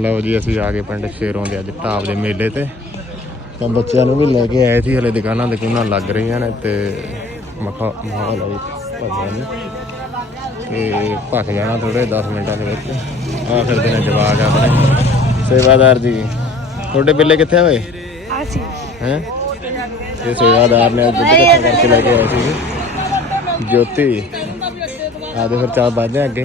ਲਓ ਜੀ ਅਸੀਂ ਆ ਗਏ ਪਿੰਡ ਸ਼ੇਰੋਂ ਦੇ ਅੱਜ ਢਾਬ ਦੇ ਮੇਲੇ ਤੇ। ਤਾਂ ਬੱਚਿਆਂ ਨੂੰ ਵੀ ਲੈ ਕੇ ਆਏ ਸੀ ਹਲੇ ਦੁਕਾਨਾਂ ਦੁਕਾਨਾਂ ਲੱਗ ਰਹੀਆਂ ਨੇ ਤੇ ਮਖਾ ਮਾਹੌਲ ਹੈ ਭੱਜਿਆ ਨਹੀਂ ਤੇ ਭੱਖ ਜਾਣਾ ਥੋੜੇ 10 ਮਿੰਟਾਂ ਦੇ ਵਿੱਚ। ਆ ਫਿਰਦੇ ਨੇ ਜਵਾਕ ਆਪਣੇ। ਸੇਵਾਦਾਰ ਜੀ ਤੁਹਾਡੇ ਬਿੱਲੇ ਕਿੱਥੇ ਆ ਓਏ? ਆਸੀ ਹੈ? ਇਹ ਸੇਵਾਦਾਰ ਨੇ ਅੱਜ ਦੁੱਧ ਇਕੱਠਾ ਕਰਕੇ ਲੈ ਕੇ ਆਏ ਸੀ। ਜੋਤੀ ਆ ਦੇ ਫਿਰ ਚਾਹ ਬਾਜੇ ਅੱਗੇ।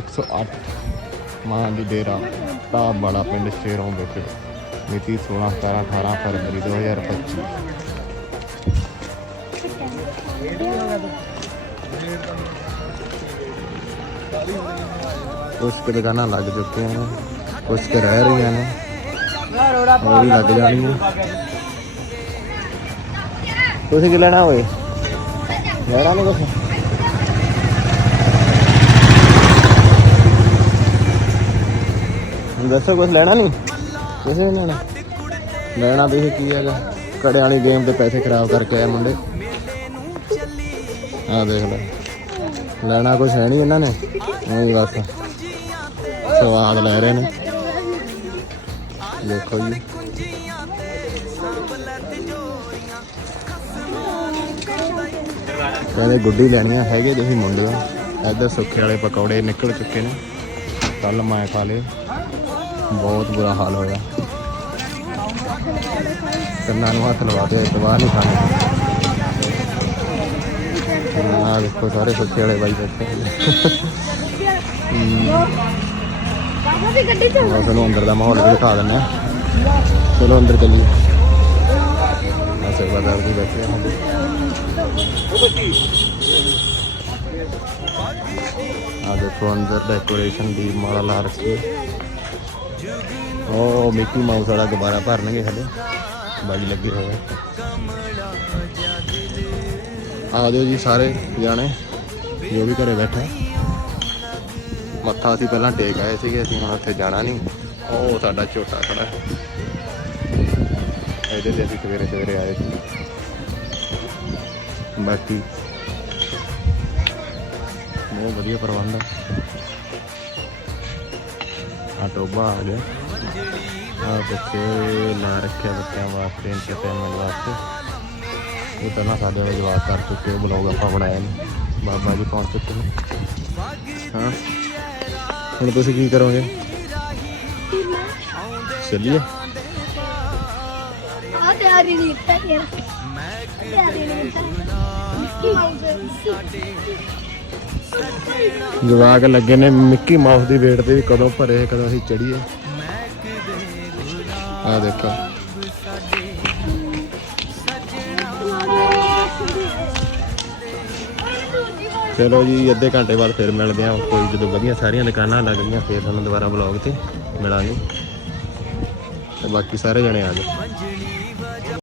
108 ਮਾਂ ਦੀ ਡੇਰਾ ਢਾਬ ਵਾਲਾ ਪਿੰਡ ਸ਼ੇਰੋਂ ਵਿੱਚ ਮਿਤੀ 16 17 18 ਫਰਵਰੀ 2025 ਕੁਛ ਕੁ ਦੁਕਾਨਾਂ ਲੱਗ ਚੁੱਕੇ ਨੇ, ਕੁਛ ਕੁ ਰਹਿ ਰਹੀਆਂ ਨੇ, ਉਹ ਵੀ ਲੱਗ ਜਾਣਗੀਆਂ। ਤੁਸੀਂ ਕੀ ਲੈਣਾ ਓਏ ਲੈਣਾ ਨਹੀਂ ਕੁਛ? ਦੱਸੋ ਕੁਛ ਲੈਣਾ ਨਹੀਂ? ਕਿਸੇ ਨੇ ਲੈਣਾ? ਲੈਣਾ ਦੇਖ ਕੀ ਹੈਗਾ? ਕੜੇ ਵਾਲੀ ਗੇਮ ਦੇ ਪੈਸੇ ਖਰਾਬ ਕਰਕੇ ਆਏ ਮੁੰਡੇ। ਆ ਦੇਖ ਲੈ। ਲੈਣਾ ਕੁਛ ਹੈ ਨਹੀਂ ਇਹਨਾਂ ਨੇ? ਉਹੀ ਬਸ। ਸਵਾਦ ਲੈ ਰਹੇ ਨੇ। ਦੇਖੋ ਜੀ। ਕਹਿੰਦੇ ਗੁੱਡੀ ਲੈਣੀਆਂ ਹੈਗੇ ਜਿਹੀ ਮੁੰਡੇ ਆ ਇੱਧਰ ਸੁੱਖੇ ਵਾਲੇ ਪਕੌੜੇ ਨਿਕਲ ਚੁੱਕੇ ਨੇ। ਕੱਲ ਮੈਂ ਖਾ ਲਏ। ਬਹੁਤ ਬੁਰਾ ਹਾਲ ਹੋਇਆ। ਕੰਨਾਂ ਨੂੰ ਹੱਥ ਲਵਾ ਦੇ ਦਵਾ ਨਹੀਂ ਖਾਣੇ। ਆ ਦੇਖੋ ਸਾਰੇ ਸੁੱਖੇ ਵਾਲੇ ਬਾਈ ਬੈਠੇ ਬਾਬਾ ਦੀ ਗੱਡੀ ਚ ਮੈਂ ਅੰਦਰ ਦਾ ਮਾਹੌਲ ਵੀ ਦਿਖਾ ਦਿੰਦੇ ਆ ਚਲੋ ਅੰਦਰ ਚੱਲੀਏ। ਆ ਸੇਵਾਦਾਰ ਜੀ ਬੈਠੇ ਆ। ਸਾਡੇ ਆ ਦੇਖੋ ਅੰਦਰ ਡੈਕੋਰੇਸ਼ਨ ਦੀ ਮਾਲਾ ਲਾ ਰੱਖੀ। ਹੈ। ਉਹ ਮਿੱਕੀ ਮਾਊਸ ਵਾਲਾ ਦੁਬਾਰਾ ਭਰਨਗੇ ਸਾਡੇ। ਬਾਜੀ ਲੱਗੇ ਹੋਏ ਆ। ਆ ਜਾਓ ਜੀ ਸਾਰੇ ਜਾਣੇ, ਜੋ ਵੀ ਘਰੇ ਬੈਠਾ ਮੱਥਾ ਅਸੀਂ ਪਹਿਲਾਂ ਟੇਕ ਆਏ ਸੀਗੇ, ਅਸੀਂ ਹੁਣ ਉੱਥੇ ਜਾਣਾ ਨਹੀਂ। ਉਹ ਸਾਡਾ ਛੋਟਾ ਖੜਾ। ਇਹਦੇ ਤੇ ਅਸੀਂ ਸਵੇਰੇ ਸਵੇਰੇ ਆਏ ਸੀ। ਬਾਕੀ ਬਹੁਤ ਵਧੀਆ ਪ੍ਰਬੰਧ ਹੈ ਆ ਟੋਬਾ ਆ ਗਿਆ। ਆ ਬੱਚੇ ਲਾ ਰੱਖਿਆ ਬੱਚਿਆਂ ਵਾਸਤੇ ਇੰਟਰਟੇਨਮੈਂਟ ਵਾਸਤੇ। ਇਹ ਪਹਿਲਾਂ ਸਾਡੇ ਵਾਲੇ ਜਵਾਬ ਕਰ ਚੁੱਕੇ ਬਲੌਗ ਆਪਾਂ ਬਣਾਇਆ ਨੇ। ਬਾਬਾ ਜੀ ਪਹੁੰਚ ਚੁੱਕੇ ਨੇ। ਹਾਂ? ਹੁਣ ਤੁਸੀਂ ਕੀ ਕਰੋਗੇ? ਚੱਲੀਏ। ਆ ਤਿਆਰੀ ਨਹੀਂ ਤਿਆਰੀ ਨਹੀਂ ਜਵਾਕ ਲੱਗੇ ਨੇ ਮਿੱਕੀ ਮਾਊਸ ਦੀ ਵੇਟ ਤੇ ਵੀ ਕਦੋਂ ਭਰੇ ਕਦੋਂ ਅਸੀਂ ਚੜੀਏ ਆ ਦੇਖੋ। ਚਲੋ ਜੀ, ਅੱਧੇ ਘੰਟੇ ਬਾਅਦ ਫਿਰ ਮਿਲਦੇ ਆ ਕੋਈ ਜਦੋਂ ਵਧੀਆ ਸਾਰੀਆਂ ਦੁਕਾਨਾਂ ਲੱਗ ਗਈਆਂ, ਫਿਰ ਤੁਹਾਨੂੰ ਦੁਬਾਰਾ ਬਲੌਗ ਤੇ ਮਿਲਾਂਗੇ। ਤੇ ਬਾਕੀ ਸਾਰੇ ਜਣੇ ਆ ਜਾਓ।